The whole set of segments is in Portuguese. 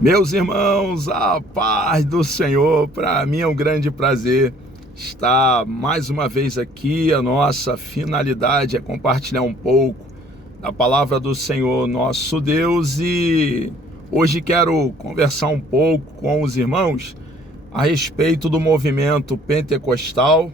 Meus irmãos, a paz do Senhor, para mim é um grande prazer estar mais uma vez aqui. A nossa finalidade é compartilhar um pouco da palavra do Senhor, nosso Deus, e hoje quero conversar um pouco com os irmãos a respeito do movimento pentecostal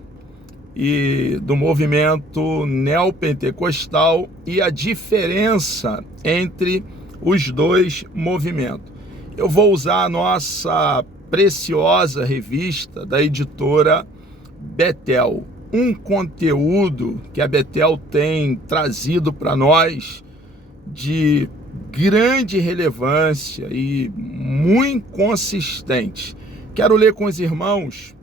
e do movimento neopentecostal e a diferença entre os dois movimentos. Eu vou usar a nossa preciosa revista da editora Betel, um conteúdo que a Betel tem trazido para nós de grande relevância e muito consistente. Quero ler com os irmãos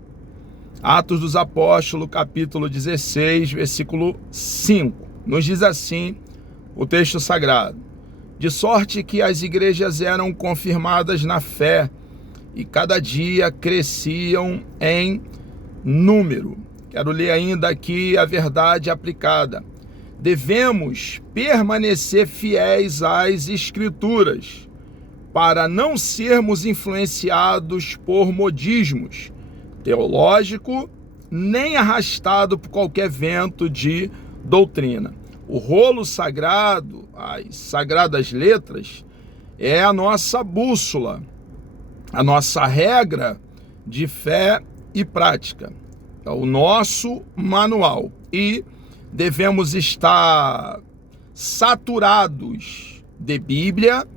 Atos dos Apóstolos, capítulo 16, versículo 5. Nos diz assim o texto sagrado: de sorte que as igrejas eram confirmadas na fé e cada dia cresciam em número. Quero ler ainda aqui a verdade aplicada. Devemos permanecer fiéis às Escrituras, para não sermos influenciados por modismos teológico, nem arrastado por qualquer vento de doutrina. O rolo sagrado, as sagradas letras, é a nossa bússola, a nossa regra de fé e prática, é o nosso manual. E devemos estar saturados de Bíblia,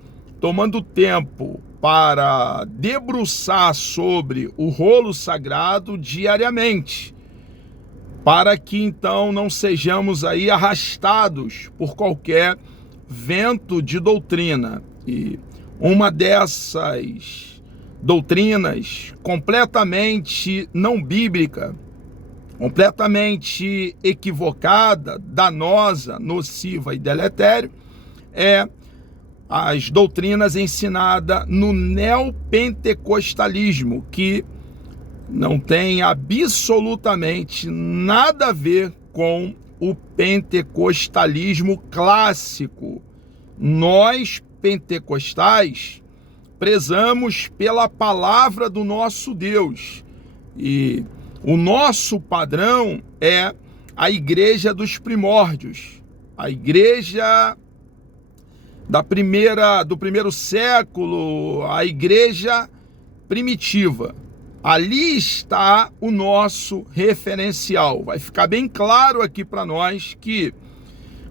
tomando tempo para debruçar sobre o rolo sagrado diariamente, para que então não sejamos aí arrastados por qualquer vento de doutrina. E uma dessas doutrinas completamente não bíblica, completamente equivocada, danosa, nociva e deletério, é as doutrinas ensinadas no neopentecostalismo, que não tem absolutamente nada a ver com o pentecostalismo clássico. Nós, pentecostais, prezamos pela palavra do nosso Deus. E o nosso padrão é a igreja dos primórdios, a igreja do primeiro século, a igreja primitiva. Ali está o nosso referencial. Vai ficar bem claro aqui para nós que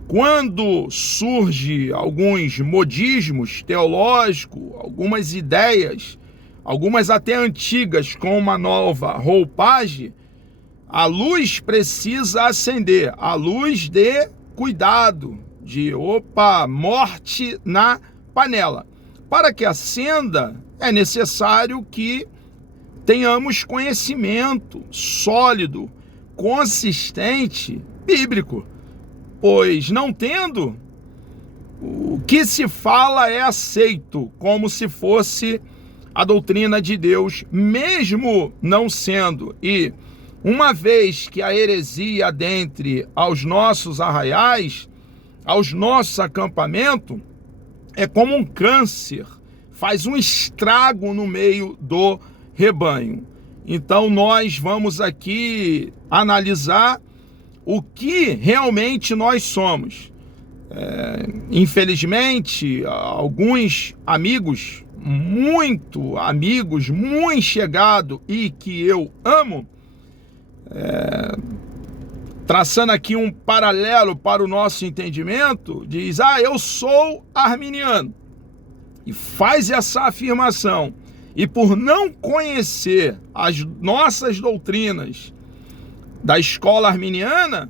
quando surge alguns modismos teológicos, algumas ideias, algumas até antigas com uma nova roupagem, a luz precisa acender, a luz de cuidado, de morte na panela. Para que acenda, é necessário que tenhamos conhecimento sólido, consistente, bíblico, pois não tendo, o que se fala é aceito como se fosse a doutrina de Deus, mesmo não sendo. E uma vez que a heresia adentre aos nossos arraiais, aos nossos acampamentos, é como um câncer, faz um estrago no meio do rebanho. Então nós vamos aqui analisar o que realmente nós somos. Infelizmente, alguns amigos, muito chegados e que eu amo, traçando aqui um paralelo para o nosso entendimento, diz: eu sou arminiano, e faz essa afirmação. E por não conhecer as nossas doutrinas da escola arminiana,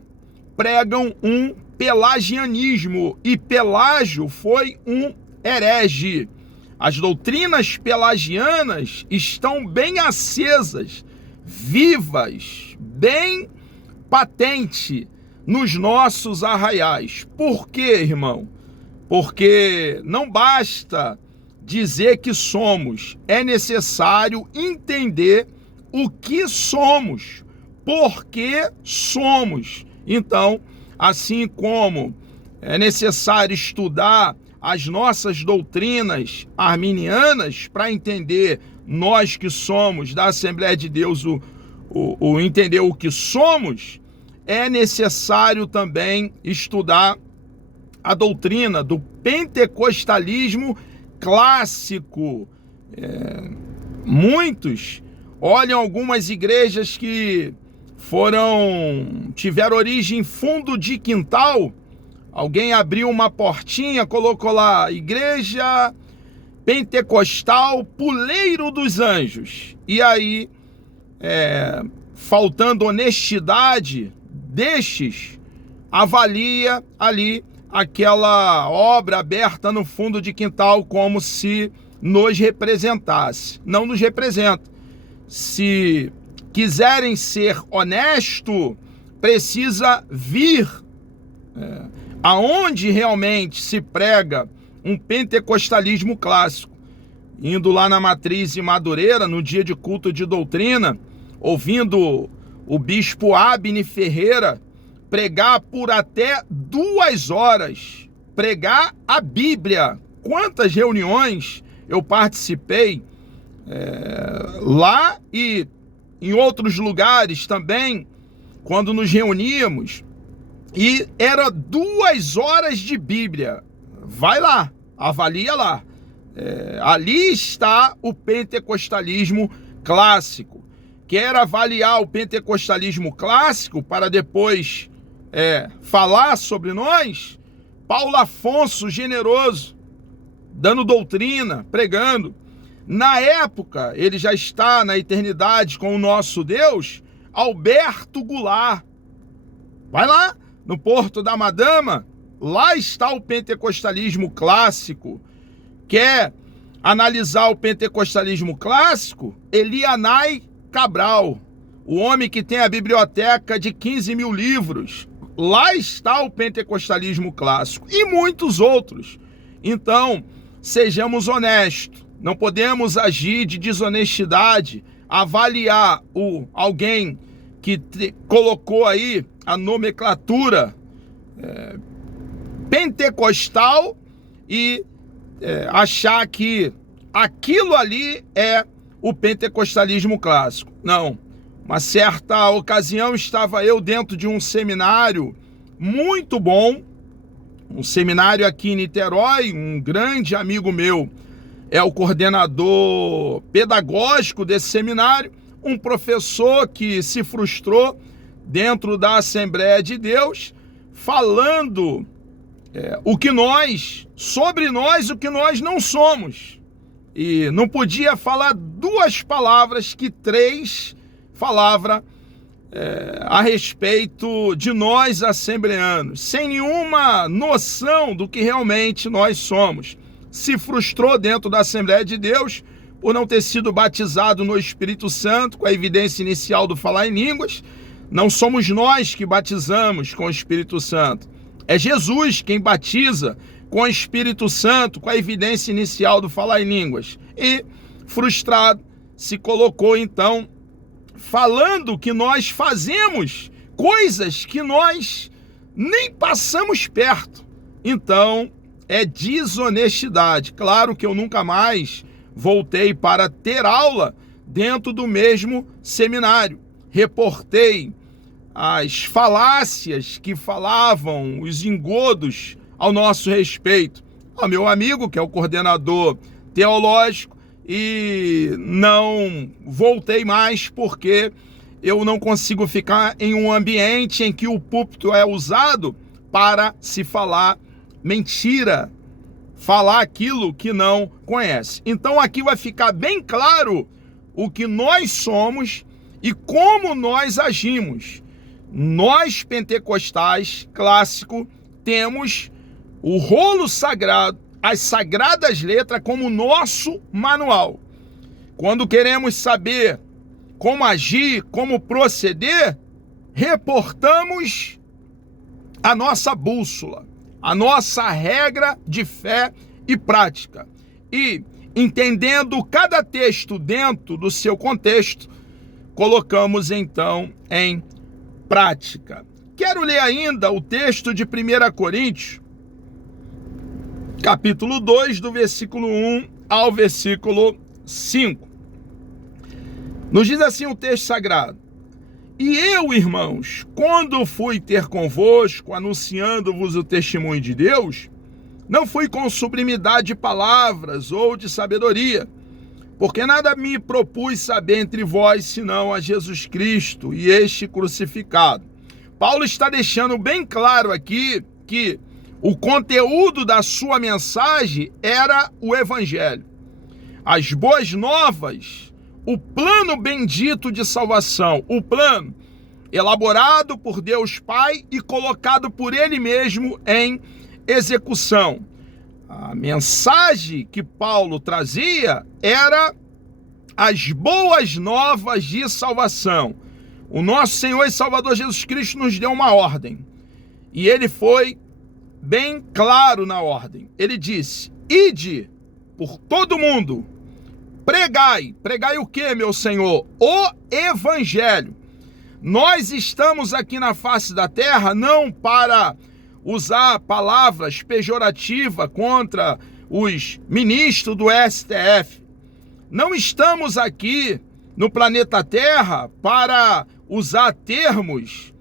pregam um pelagianismo, e Pelágio foi um herege. As doutrinas pelagianas estão bem acesas, vivas, bem patente nos nossos arraiais. Por quê, irmão? Porque não basta dizer que somos, é necessário entender o que somos, por que somos. Então, assim como é necessário estudar as nossas doutrinas arminianas, para entender nós que somos da Assembleia de Deus, entender o que somos, é necessário também estudar a doutrina do pentecostalismo clássico. Muitos olham algumas igrejas que tiveram origem fundo de quintal. Alguém abriu uma portinha, colocou lá, Igreja Pentecostal Puleiro dos Anjos. E aí, faltando honestidade destes, avalia ali aquela obra aberta no fundo de quintal como se nos representasse. Não nos representa. Se quiserem ser honesto, precisa vir aonde realmente se prega um pentecostalismo clássico. Indo lá na Matriz e Madureira, no dia de culto de doutrina, ouvindo o bispo Abne Ferreira pregar por até 2 horas, pregar a Bíblia. Quantas reuniões eu participei lá e em outros lugares também, quando nos reuníamos, e era 2 horas de Bíblia. Vai lá, avalia lá. Ali está o pentecostalismo clássico. Quer avaliar o pentecostalismo clássico para depois falar sobre nós? Paulo Afonso Generoso, dando doutrina, pregando. Na época, ele já está na eternidade com o nosso Deus, Alberto Goulart. Vai lá, no Porto da Madama, lá está o pentecostalismo clássico. Quer analisar o pentecostalismo clássico? Elianai Cabral, o homem que tem a biblioteca de 15 mil livros. Lá está o pentecostalismo clássico e muitos outros. Então, sejamos honestos. Não podemos agir de desonestidade, avaliar alguém que colocou aí a nomenclatura pentecostal e achar que aquilo ali é o pentecostalismo clássico. Não. Uma certa ocasião estava eu dentro de um seminário muito bom, um seminário aqui em Niterói. Um grande amigo meu é o coordenador pedagógico desse seminário, um professor que se frustrou dentro da Assembleia de Deus, falando sobre nós, o que nós não somos. E não podia falar 2 palavras que 3 falavam a respeito de nós assembleanos, sem nenhuma noção do que realmente nós somos. Se frustrou dentro da Assembleia de Deus por não ter sido batizado no Espírito Santo, com a evidência inicial do falar em línguas. Não somos nós que batizamos com o Espírito Santo. É Jesus quem batiza com o Espírito Santo, com a evidência inicial do falar em línguas. E, frustrado, se colocou então falando que nós fazemos coisas que nós nem passamos perto. Então, é desonestidade. Claro que eu nunca mais voltei para ter aula dentro do mesmo seminário. Reportei as falácias que falavam, os engodos ao nosso respeito, ao meu amigo, que é o coordenador teológico, e não voltei mais porque eu não consigo ficar em um ambiente em que o púlpito é usado para se falar mentira, falar aquilo que não conhece. Então aqui vai ficar bem claro o que nós somos e como nós agimos. Nós pentecostais clássico temos o rolo sagrado, as sagradas letras como nosso manual. Quando queremos saber como agir, como proceder, reportamos a nossa bússola, a nossa regra de fé e prática. E, entendendo cada texto dentro do seu contexto, colocamos então em prática. Quero ler ainda o texto de 1 Coríntios, capítulo 2, do versículo 1 ao versículo 5. Nos diz assim o texto sagrado: E eu, irmãos, quando fui ter convosco, anunciando-vos o testemunho de Deus, não fui com sublimidade de palavras ou de sabedoria, porque nada me propus saber entre vós, senão a Jesus Cristo e este crucificado. Paulo está deixando bem claro aqui que o conteúdo da sua mensagem era o Evangelho. As boas novas, o plano bendito de salvação, o plano elaborado por Deus Pai e colocado por Ele mesmo em execução. A mensagem que Paulo trazia era as boas novas de salvação. O nosso Senhor e Salvador Jesus Cristo nos deu uma ordem, e Ele foi bem claro na ordem. Ele disse: ide por todo mundo, pregai o que, meu Senhor? O Evangelho. Nós estamos aqui na face da terra não para usar palavras pejorativas contra os ministros do STF. Não estamos aqui no planeta Terra para usar termos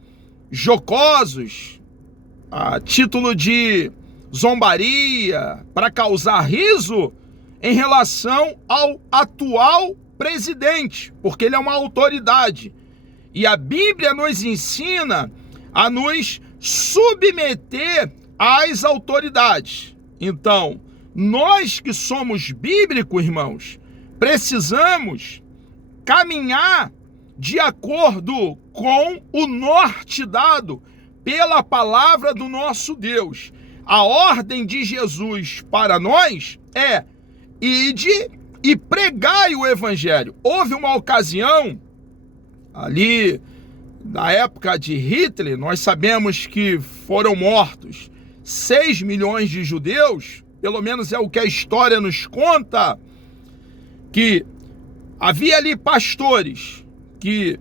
jocosos a título de zombaria, para causar riso em relação ao atual presidente, porque ele é uma autoridade. E a Bíblia nos ensina a nos submeter às autoridades. Então, nós que somos bíblicos, irmãos, precisamos caminhar de acordo com o norte dado pela palavra do nosso Deus. A ordem de Jesus para nós é: ide e pregai o Evangelho. Houve uma ocasião, ali na época de Hitler, nós sabemos que foram mortos 6 milhões de judeus, pelo menos é o que a história nos conta, que havia ali pastores que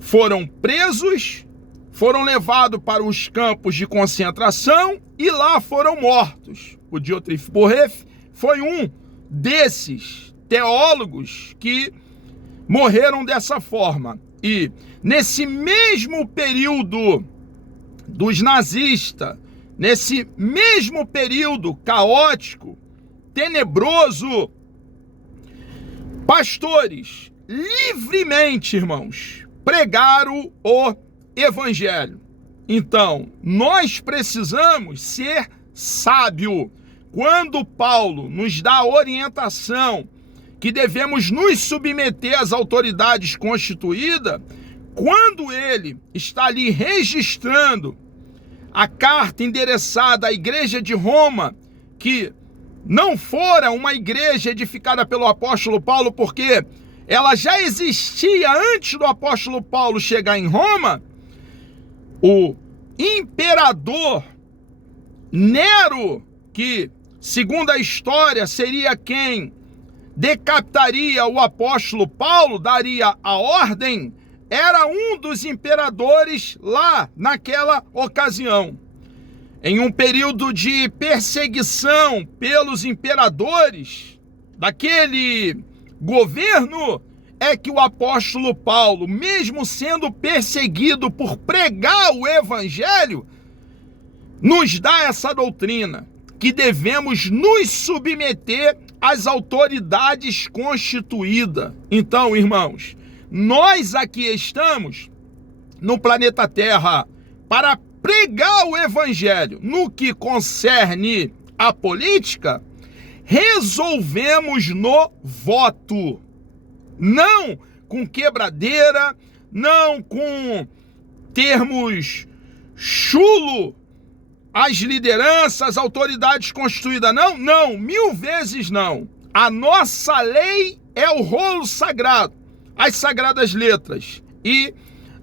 foram presos, foram levados para os campos de concentração e lá foram mortos. O Dietrich Bonhoeffer foi um desses teólogos que morreram dessa forma. E nesse mesmo período dos nazistas, nesse mesmo período caótico, tenebroso, pastores livremente, irmãos, pregaram o Evangelho. Então, nós precisamos ser sábios. Quando Paulo nos dá a orientação que devemos nos submeter às autoridades constituídas, quando ele está ali registrando a carta endereçada à igreja de Roma, que não fora uma igreja edificada pelo apóstolo Paulo, porque ela já existia antes do apóstolo Paulo chegar em Roma, o imperador Nero, que, segundo a história, seria quem decapitaria o apóstolo Paulo, daria a ordem, era um dos imperadores lá naquela ocasião. Em um período de perseguição pelos imperadores daquele governo, é que o apóstolo Paulo, mesmo sendo perseguido por pregar o Evangelho, nos dá essa doutrina, que devemos nos submeter às autoridades constituídas. Então, irmãos, nós aqui estamos no planeta Terra para pregar o Evangelho. No que concerne a política, resolvemos no voto. Não com quebradeira, não com termos chulo as lideranças, as autoridades constituídas. Não, 1000 vezes não. A nossa lei é o rolo sagrado, as sagradas letras. E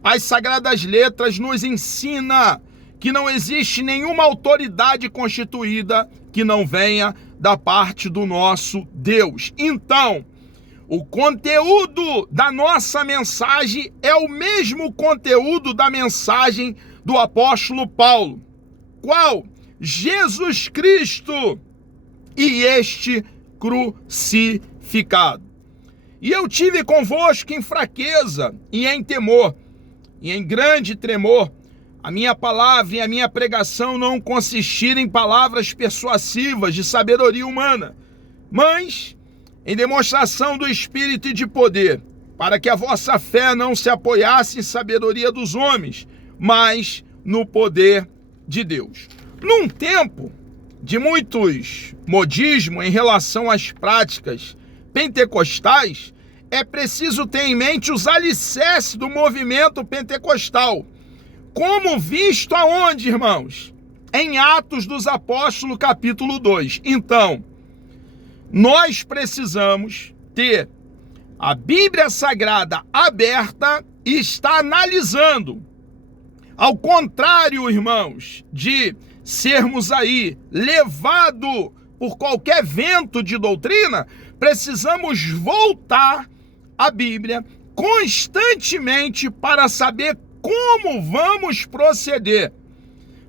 as sagradas letras nos ensina que não existe nenhuma autoridade constituída que não venha da parte do nosso Deus. Então, o conteúdo da nossa mensagem é o mesmo conteúdo da mensagem do apóstolo Paulo. Qual? Jesus Cristo e este crucificado. E eu tive convosco em fraqueza e em temor, e em grande tremor. A minha palavra e a minha pregação não consistiram em palavras persuasivas de sabedoria humana, mas em demonstração do Espírito e de poder, para que a vossa fé não se apoiasse em sabedoria dos homens, mas no poder de Deus. Num tempo de muitos modismos em relação às práticas pentecostais, é preciso ter em mente os alicerces do movimento pentecostal. Como visto aonde, irmãos? Em Atos dos Apóstolos, capítulo 2. Então, nós precisamos ter a Bíblia Sagrada aberta e estar analisando. Ao contrário, irmãos, de sermos aí levados por qualquer vento de doutrina, precisamos voltar à Bíblia constantemente para saber como vamos proceder.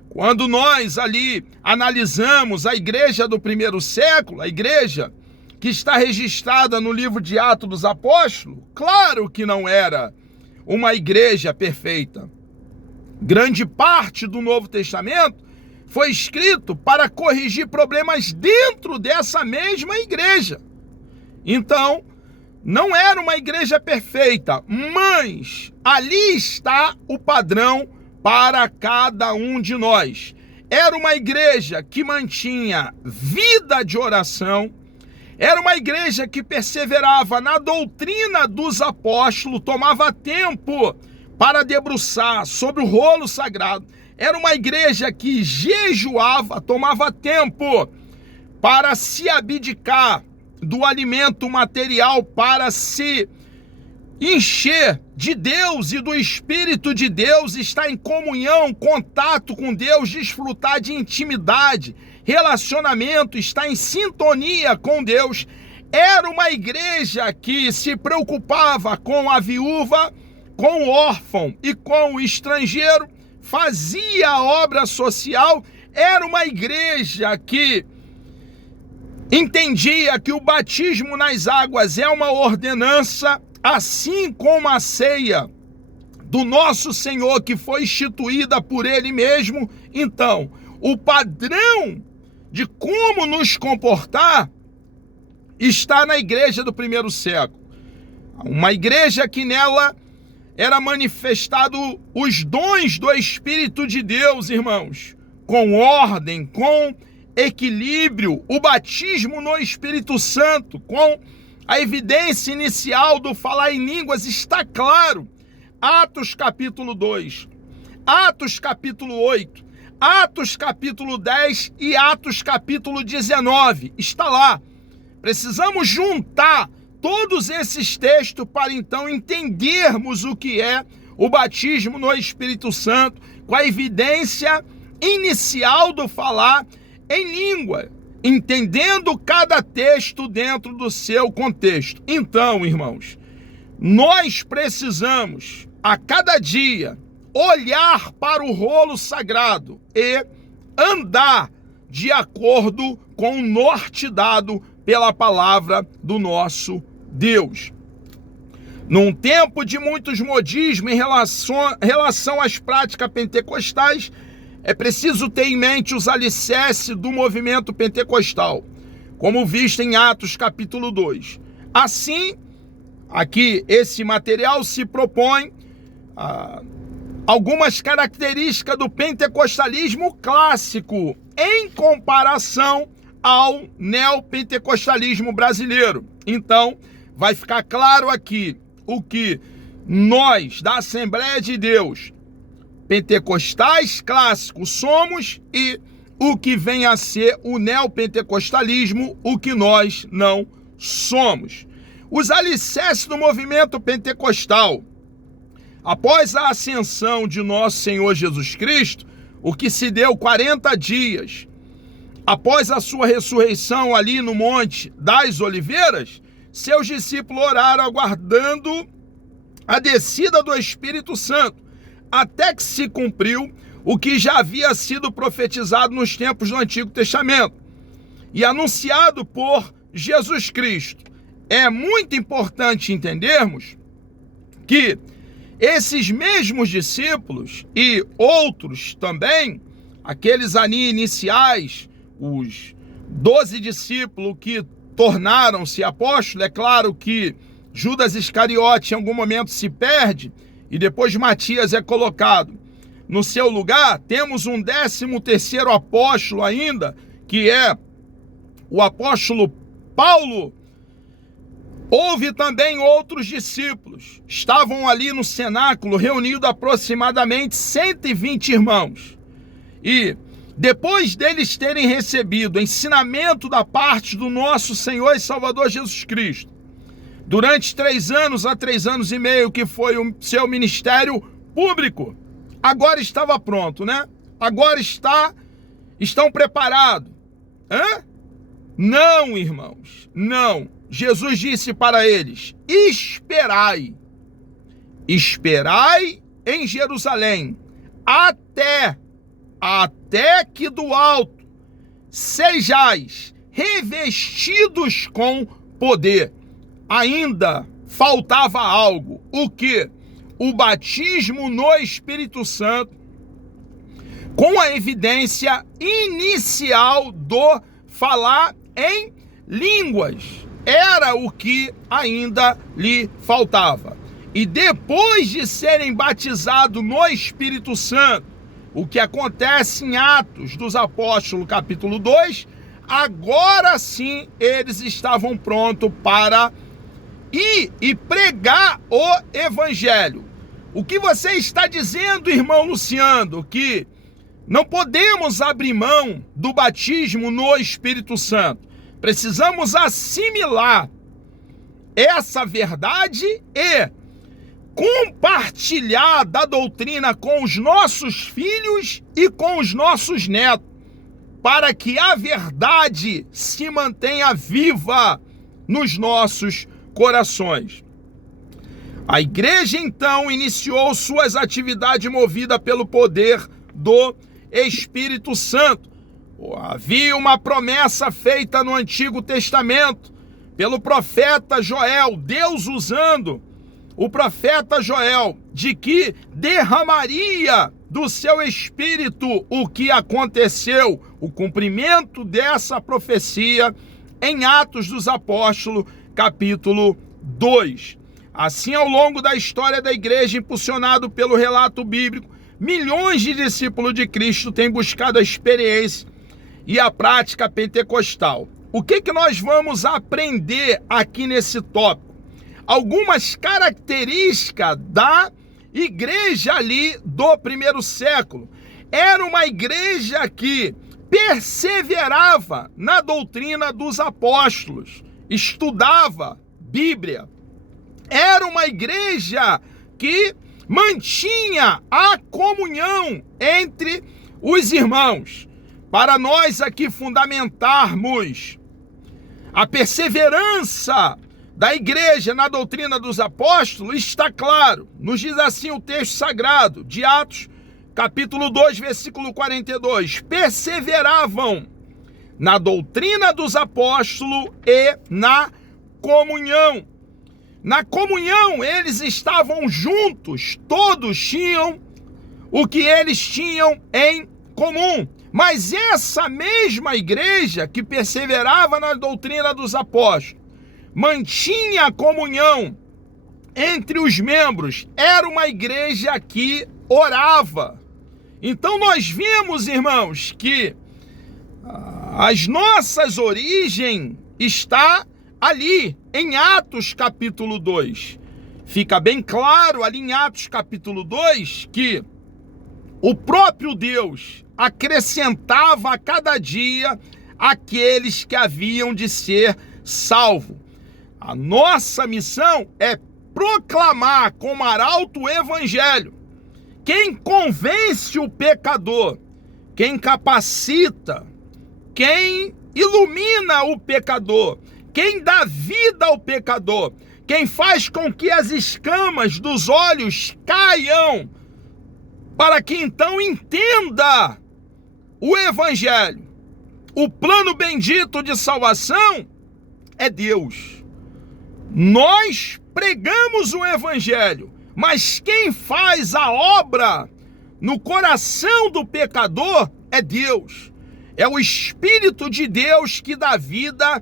Quando nós ali analisamos a igreja do primeiro século, a igreja que está registrada no livro de Atos dos Apóstolos, claro que não era uma igreja perfeita. Grande parte do Novo Testamento foi escrito para corrigir problemas dentro dessa mesma igreja. Então, não era uma igreja perfeita, mas ali está o padrão para cada um de nós. Era uma igreja que mantinha vida de oração, era uma igreja que perseverava na doutrina dos apóstolos, tomava tempo para debruçar sobre o rolo sagrado. Era uma igreja que jejuava, tomava tempo para se abdicar do alimento material, para se encher de Deus e do Espírito de Deus, estar em comunhão, contato com Deus, desfrutar de intimidade, relacionamento, estar em sintonia com Deus. Era uma igreja que se preocupava com a viúva, com o órfão e com o estrangeiro, fazia a obra social. Era uma igreja que entendia que o batismo nas águas é uma ordenança, assim como a ceia do nosso Senhor, que foi instituída por Ele mesmo. Então, o padrão de como nos comportar está na igreja do primeiro século. Uma igreja que nela era manifestado os dons do Espírito de Deus, irmãos, com ordem, com equilíbrio, o batismo no Espírito Santo, com a evidência inicial do falar em línguas, está claro. Atos capítulo 2, Atos capítulo 8, Atos capítulo 10 e Atos capítulo 19, está lá. Precisamos juntar todos esses textos para então entendermos o que é o batismo no Espírito Santo, com a evidência inicial do falar em língua, entendendo cada texto dentro do seu contexto. Então, irmãos, nós precisamos a cada dia olhar para o rolo sagrado e andar de acordo com o norte dado pela palavra do nosso Deus. Num tempo de muitos modismos em relação às práticas pentecostais, é preciso ter em mente os alicerces do movimento pentecostal, como visto em Atos capítulo 2. Assim, aqui esse material se propõe algumas características do pentecostalismo clássico em comparação ao neopentecostalismo brasileiro. Então, vai ficar claro aqui o que nós, da Assembleia de Deus, pentecostais clássicos, somos, e o que vem a ser o neopentecostalismo, o que nós não somos. Os alicerces do movimento pentecostal. Após a ascensão de nosso Senhor Jesus Cristo, o que se deu 40 dias após a sua ressurreição ali no Monte das Oliveiras, seus discípulos oraram aguardando a descida do Espírito Santo, até que se cumpriu o que já havia sido profetizado nos tempos do Antigo Testamento. e anunciado por Jesus Cristo. É muito importante entendermos que esses mesmos discípulos e outros também, aqueles ali iniciais, os 12 discípulos que tornaram-se apóstolos, é claro que Judas Iscariote em algum momento se perde e depois Matias é colocado no seu lugar. Temos um 13º apóstolo ainda, que é o apóstolo Paulo. Houve também outros discípulos, estavam ali no cenáculo reunidos aproximadamente 120 irmãos. E depois deles terem recebido ensinamento da parte do nosso Senhor e Salvador Jesus Cristo, durante 3 anos a 3 anos e meio que foi o seu ministério público, agora estava pronto, né? Agora estão preparados. Não, irmãos, não. Jesus disse para eles: esperai em Jerusalém, até que do alto sejais revestidos com poder. Ainda faltava algo. O que? O batismo no Espírito Santo, com a evidência inicial do falar em línguas. Era o que ainda lhe faltava. E depois de serem batizados no Espírito Santo, o que acontece em Atos dos Apóstolos, capítulo 2, agora sim eles estavam prontos para ir e pregar o Evangelho. O que você está dizendo, irmão Luciano, que não podemos abrir mão do batismo no Espírito Santo. Precisamos assimilar essa verdade e compartilhar da doutrina com os nossos filhos e com os nossos netos, para que a verdade se mantenha viva nos nossos corações. A igreja então iniciou suas atividades movida pelo poder do Espírito Santo. Havia uma promessa feita no Antigo Testamento pelo profeta Joel, Deus usando o profeta Joel, de que derramaria do seu espírito. O que aconteceu? O cumprimento dessa profecia em Atos dos Apóstolos, capítulo 2. Assim, ao longo da história da igreja, impulsionado pelo relato bíblico, milhões de discípulos de Cristo têm buscado a experiência e a prática pentecostal. O que nós vamos aprender aqui nesse tópico? Algumas características da igreja ali do primeiro século. Era uma igreja que perseverava na doutrina dos apóstolos, estudava Bíblia. Era uma igreja que mantinha a comunhão entre os irmãos. Para nós aqui fundamentarmos a perseverança da igreja na doutrina dos apóstolos, está claro. Nos diz assim o texto sagrado de Atos, capítulo 2, versículo 42. Perseveravam na doutrina dos apóstolos e na comunhão. Na comunhão, eles estavam juntos, todos tinham o que eles tinham em comum. Mas essa mesma igreja que perseverava na doutrina dos apóstolos, mantinha a comunhão entre os membros, era uma igreja que orava. Então nós vimos, irmãos, que as nossas origens está ali em Atos capítulo 2. Fica bem claro ali em Atos capítulo 2 que o próprio Deus acrescentava a cada dia aqueles que haviam de ser salvos. A nossa missão é proclamar como arauto o evangelho. Quem convence o pecador, quem capacita, quem ilumina o pecador, quem dá vida ao pecador, quem faz com que as escamas dos olhos caiam, para que então entenda o evangelho. O plano bendito de salvação é Deus. Nós pregamos o evangelho, mas quem faz a obra no coração do pecador é Deus. É o Espírito de Deus que dá vida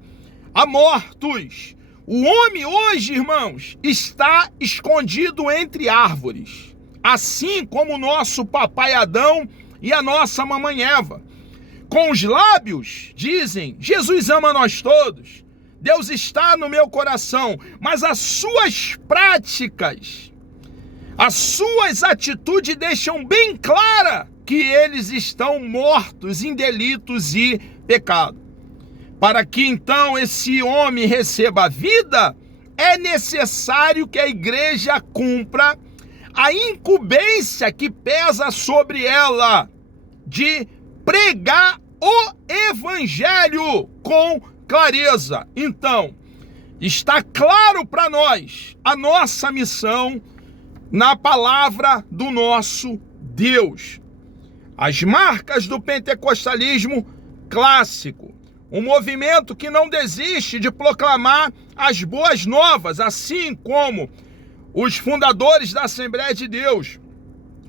a mortos. O homem hoje, irmãos, está escondido entre árvores, assim como o nosso papai Adão e a nossa mamãe Eva. Com os lábios dizem: Jesus ama nós todos, Deus está no meu coração, mas as suas práticas, as suas atitudes deixam bem clara que eles estão mortos em delitos e pecado. Para que então esse homem receba a vida, é necessário que a igreja cumpra a incumbência que pesa sobre ela de pregar o evangelho com clareza. Então, está claro para nós a nossa missão na palavra do nosso Deus. As marcas do pentecostalismo clássico, um movimento que não desiste de proclamar as boas novas, assim como os fundadores da Assembleia de Deus,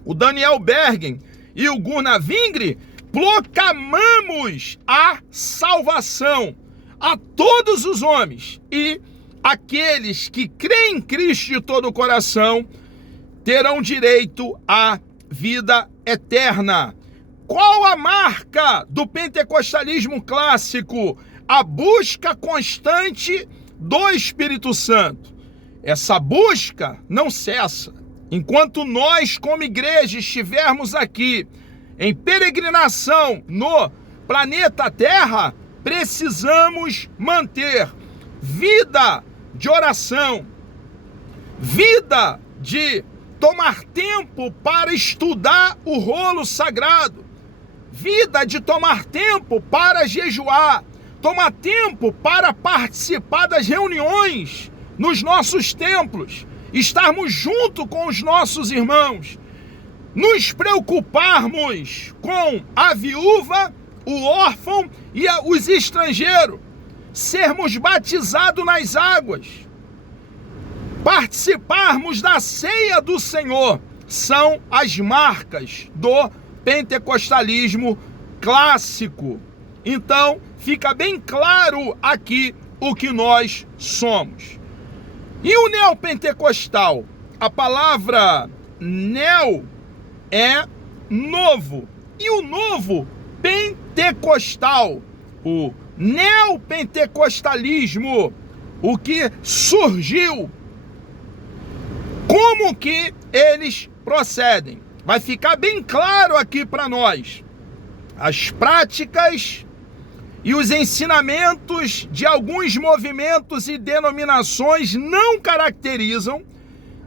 o Daniel Bergen e o Gunnar Wingre, proclamamos a salvação a todos os homens, e aqueles que creem em Cristo de todo o coração terão direito à vida eterna. Qual a marca do pentecostalismo clássico? A busca constante do Espírito Santo. Essa busca não cessa. Enquanto nós, como igreja, estivermos aqui em peregrinação no planeta Terra, precisamos manter vida de oração, vida de tomar tempo para estudar o rolo sagrado, vida de tomar tempo para jejuar, tomar tempo para participar das reuniões nos nossos templos, estarmos junto com os nossos irmãos, nos preocuparmos com a viúva, o órfão e os estrangeiros, sermos batizados nas águas, participarmos da ceia do Senhor, são as marcas do pentecostalismo clássico. Então, fica bem claro aqui o que nós somos. E o neopentecostal? A palavra neo é novo. E o novo pentecostal, o neopentecostalismo, o que surgiu, como que eles procedem? Vai ficar bem claro aqui para nós. As práticas e os ensinamentos de alguns movimentos e denominações não caracterizam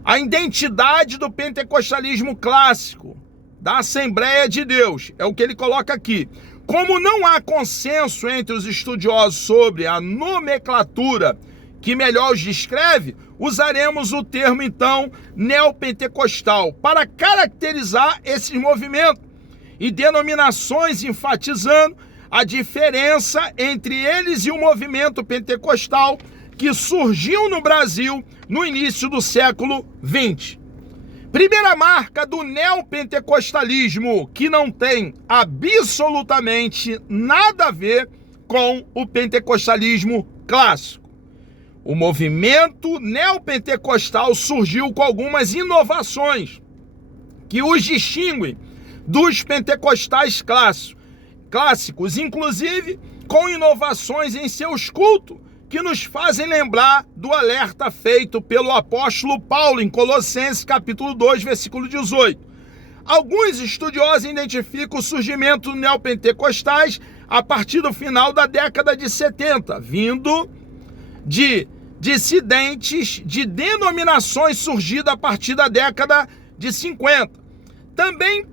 a identidade do pentecostalismo clássico, da Assembleia de Deus. É o que ele coloca aqui. Como não há consenso entre os estudiosos sobre a nomenclatura que melhor os descreve, usaremos o termo, então, neopentecostal, para caracterizar esses movimentos e denominações, enfatizando a diferença entre eles e o movimento pentecostal que surgiu no Brasil no início do século XX. Primeira marca do neopentecostalismo, que não tem absolutamente nada a ver com o pentecostalismo clássico. O movimento neopentecostal surgiu com algumas inovações que os distinguem dos pentecostais clássicos, inclusive com inovações em seus cultos, que nos fazem lembrar do alerta feito pelo apóstolo Paulo em Colossenses capítulo 2, versículo 18. Alguns estudiosos identificam o surgimento dos neopentecostais a partir do final da década de 70, vindo de dissidentes de denominações surgidas a partir da década de 50. Também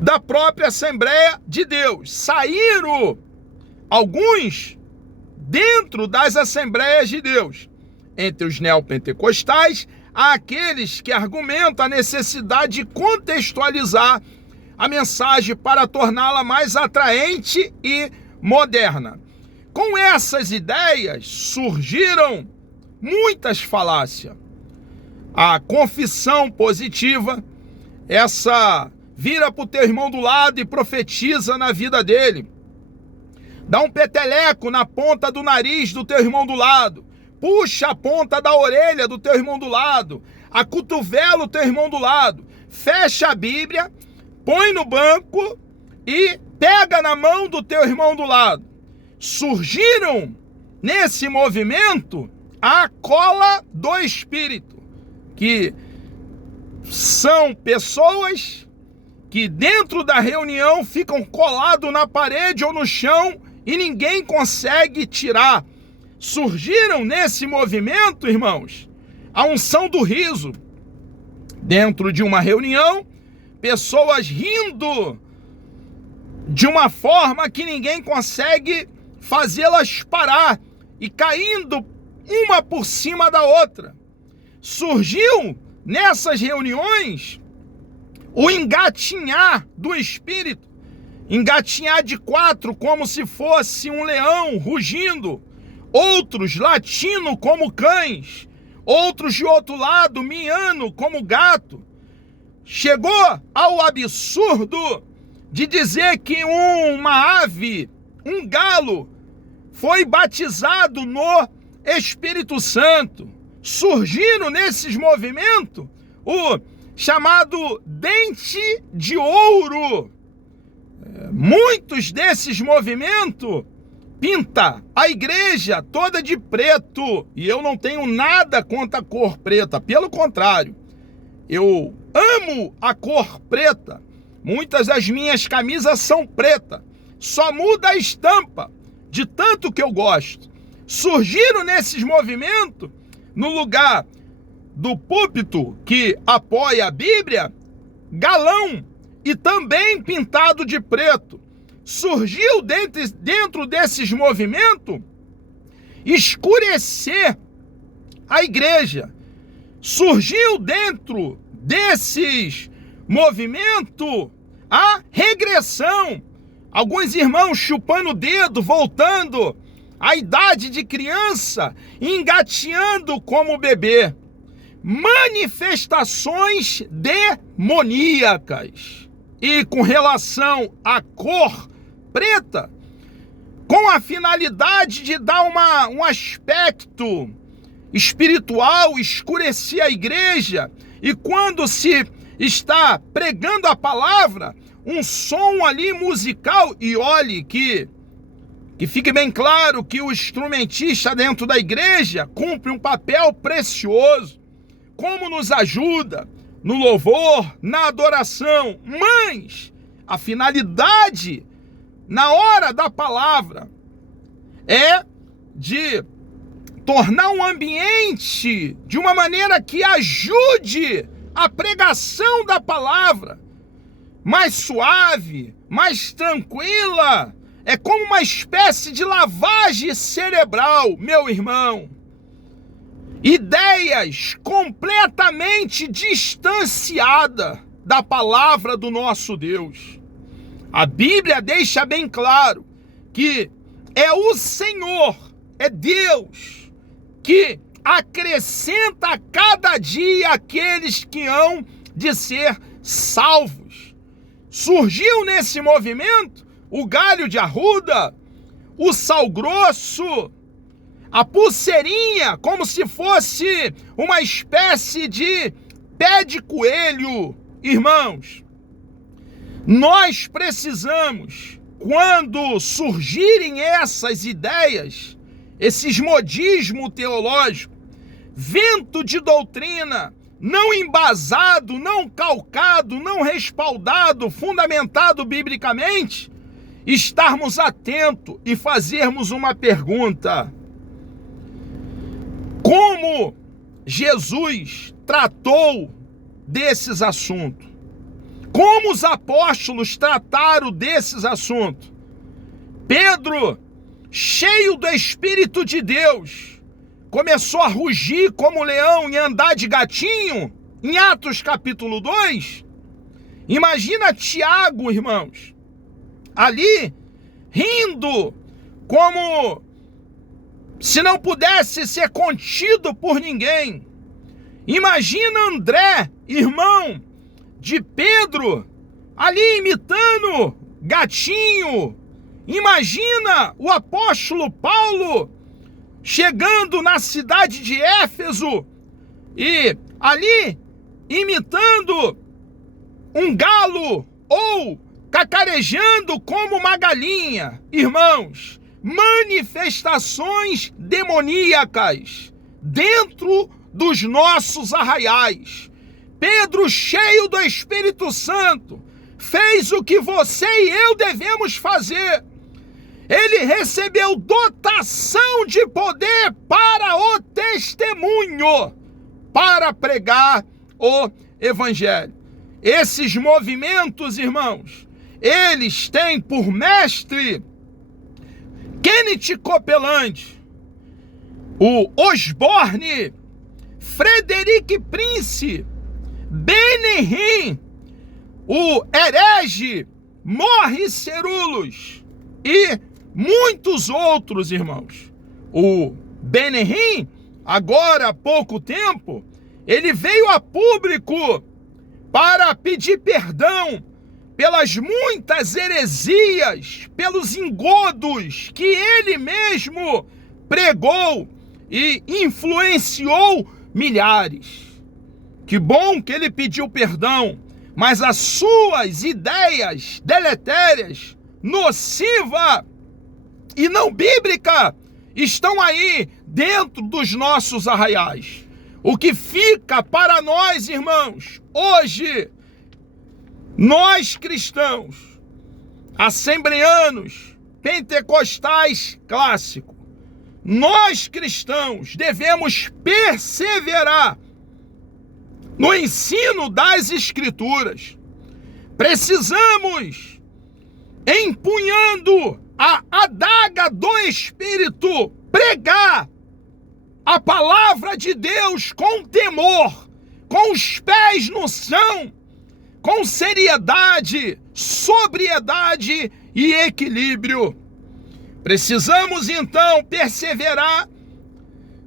da própria Assembleia de Deus. Saíram alguns dentro das Assembleias de Deus. Entre os neopentecostais, há aqueles que argumentam a necessidade de contextualizar a mensagem para torná-la mais atraente e moderna. Com essas ideias surgiram muitas falácias. A confissão positiva, essa vira para o teu irmão do lado e profetiza na vida dele. Dá um peteleco na ponta do nariz do teu irmão do lado. Puxa a ponta da orelha do teu irmão do lado. Acotovela o teu irmão do lado. Fecha a Bíblia, põe no banco e pega na mão do teu irmão do lado. Surgiram nesse movimento a cola do Espírito, que são pessoas que dentro da reunião ficam colados na parede ou no chão e ninguém consegue tirar. Surgiram nesse movimento, irmãos, a unção do riso. Dentro de uma reunião, pessoas rindo de uma forma que ninguém consegue fazê-las parar e caindo uma por cima da outra. Surgiu nessas reuniões o engatinhar do Espírito, engatinhar de quatro como se fosse um leão rugindo, outros latindo como cães, outros de outro lado miando como gato. Chegou ao absurdo de dizer que uma ave, um galo, foi batizado no Espírito Santo. Surgiram nesses movimentos o chamado dente de ouro. Muitos desses movimentos pinta a igreja toda de preto, e eu não tenho nada contra a cor preta, pelo contrário, eu amo a cor preta. Muitas das minhas camisas são pretas, só muda a estampa, de tanto que eu gosto. Surgiram nesses movimentos, no lugar do púlpito que apoia a Bíblia, galão e também pintado de preto. Surgiu dentro desses movimentos escurecer a igreja. Surgiu dentro desses movimentos a regressão. Alguns irmãos chupando o dedo, voltando à idade de criança, engateando como bebê. Manifestações demoníacas. E com relação à cor preta, com a finalidade de dar um aspecto espiritual, escurecer a igreja, e quando se está pregando a palavra, um som ali musical, e olhe que fique bem claro que o instrumentista dentro da igreja cumpre um papel precioso, como nos ajuda no louvor, na adoração, mas a finalidade na hora da palavra é de tornar um ambiente de uma maneira que ajude a pregação da palavra, mais suave, mais tranquila. É como uma espécie de lavagem cerebral, meu irmão. Ideias completamente distanciadas da palavra do nosso Deus. A Bíblia deixa bem claro que é o Senhor, é Deus, que acrescenta a cada dia aqueles que hão de ser salvos. Surgiu nesse movimento o galho de arruda, o sal grosso, a pulseirinha, como se fosse uma espécie de pé de coelho. Irmãos, nós precisamos, quando surgirem essas ideias, esses modismos teológicos, vento de doutrina, não embasado, não calcado, não respaldado, fundamentado biblicamente, estarmos atentos e fazermos uma pergunta: como Jesus tratou desses assuntos? Como os apóstolos trataram desses assuntos? Pedro, cheio do Espírito de Deus, começou a rugir como leão e andar de gatinho, em Atos capítulo 2. Imagina Tiago, irmãos, ali rindo como se não pudesse ser contido por ninguém. Imagina André, irmão de Pedro, ali imitando gatinho. Imagina o apóstolo Paulo chegando na cidade de Éfeso e ali imitando um galo ou cacarejando como uma galinha. Irmãos, manifestações demoníacas dentro dos nossos arraiais. Pedro, cheio do Espírito Santo, fez o que você e eu devemos fazer. Ele recebeu dotação de poder para o testemunho, para pregar o Evangelho. Esses movimentos, irmãos, eles têm por mestre Kenneth Copeland, o Osborne, Frederic Prince, Benny o herege Morris Cerullos e muitos outros, irmãos. O Benny, agora há pouco tempo, ele veio a público para pedir perdão pelas muitas heresias, pelos engodos que ele mesmo pregou e influenciou milhares. Que bom que ele pediu perdão, mas as suas ideias deletérias, nocivas e não bíblicas, estão aí dentro dos nossos arraiais. O que fica para nós, irmãos, hoje, nós cristãos, assembleanos, pentecostais clássicos, nós cristãos devemos perseverar no ensino das Escrituras. Precisamos, empunhando a adaga do Espírito, pregar a palavra de Deus com temor, com os pés no chão, com seriedade, sobriedade e equilíbrio. Precisamos então perseverar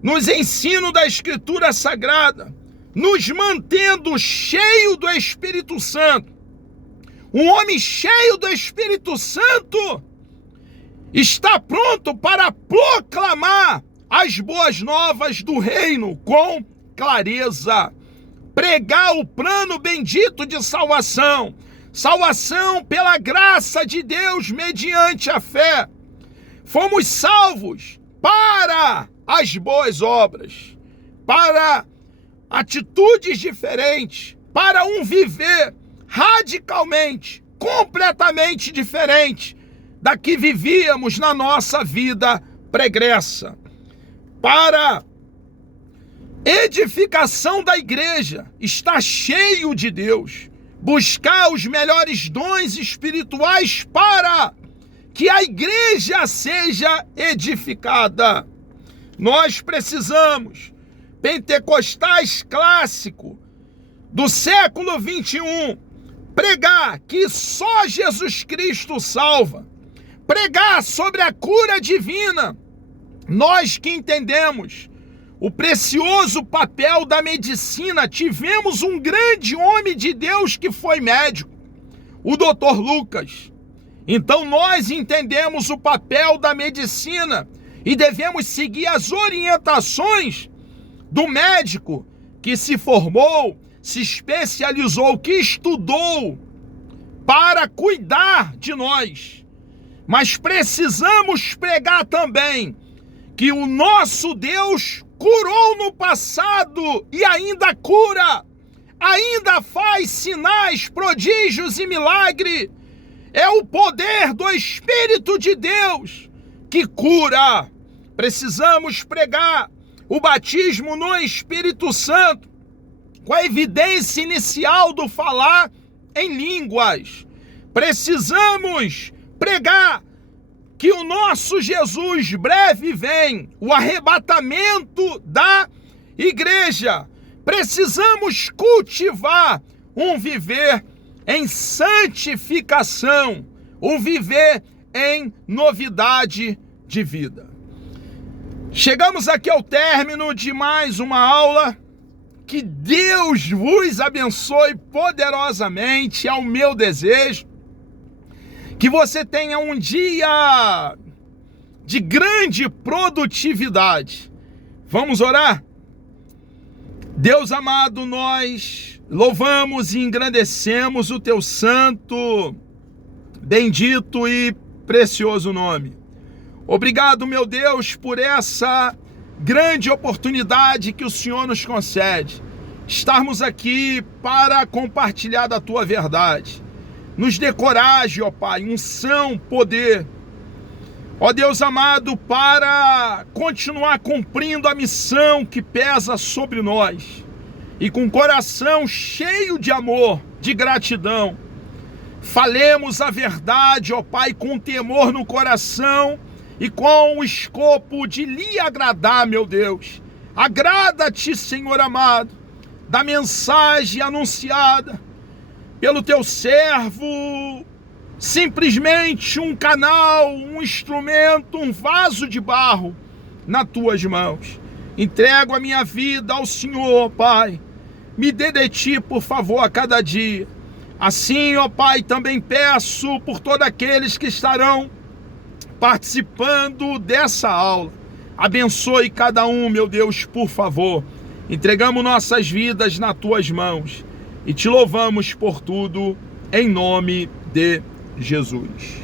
nos ensinos da Escritura Sagrada, nos mantendo cheio do Espírito Santo. Um homem cheio do Espírito Santo está pronto para proclamar as boas novas do reino com clareza. Pregar o plano bendito de salvação. Salvação pela graça de Deus mediante a fé. Fomos salvos para as boas obras, para atitudes diferentes, para um viver radicalmente, completamente diferente da que vivíamos na nossa vida pregressa. Para edificação da igreja, está cheio de Deus, buscar os melhores dons espirituais para que a igreja seja edificada. Nós precisamos, pentecostais clássico do século 21, pregar que só Jesus Cristo salva, pregar sobre a cura divina. Nós que entendemos o precioso papel da medicina, tivemos um grande homem de Deus que foi médico, o Dr. Lucas. Então nós entendemos o papel da medicina e devemos seguir as orientações do médico que se formou, se especializou, que estudou para cuidar de nós. Mas precisamos pregar também que o nosso Deus curou no passado e ainda cura, ainda faz sinais, prodígios e milagre. É o poder do Espírito de Deus que cura. Precisamos pregar o batismo no Espírito Santo, com a evidência inicial do falar em línguas. Precisamos pregar que o nosso Jesus breve vem, o arrebatamento da igreja. Precisamos cultivar um viver em santificação, o viver em novidade de vida. Chegamos aqui ao término de mais uma aula. Que Deus vos abençoe poderosamente, é o meu desejo. Que você tenha um dia de grande produtividade. Vamos orar? Deus amado, nós louvamos e engrandecemos o teu santo, bendito e precioso nome. Obrigado, meu Deus, por essa grande oportunidade que o Senhor nos concede, estarmos aqui para compartilhar da tua verdade. Nos dê coragem, ó Pai, unção, poder, ó Deus amado, para continuar cumprindo a missão que pesa sobre nós, e com coração cheio de amor, de gratidão, falemos a verdade, ó Pai, com temor no coração, e com o escopo de lhe agradar, meu Deus. Agrada-te, Senhor amado, da mensagem anunciada pelo teu servo, simplesmente um canal, um instrumento, um vaso de barro nas tuas mãos. Entrego a minha vida ao Senhor, Pai. Me dê de ti, por favor, a cada dia. Assim, ó Pai, também peço por todos aqueles que estarão participando dessa aula. Abençoe cada um, meu Deus, por favor. Entregamos nossas vidas nas tuas mãos e te louvamos por tudo, em nome de Jesus.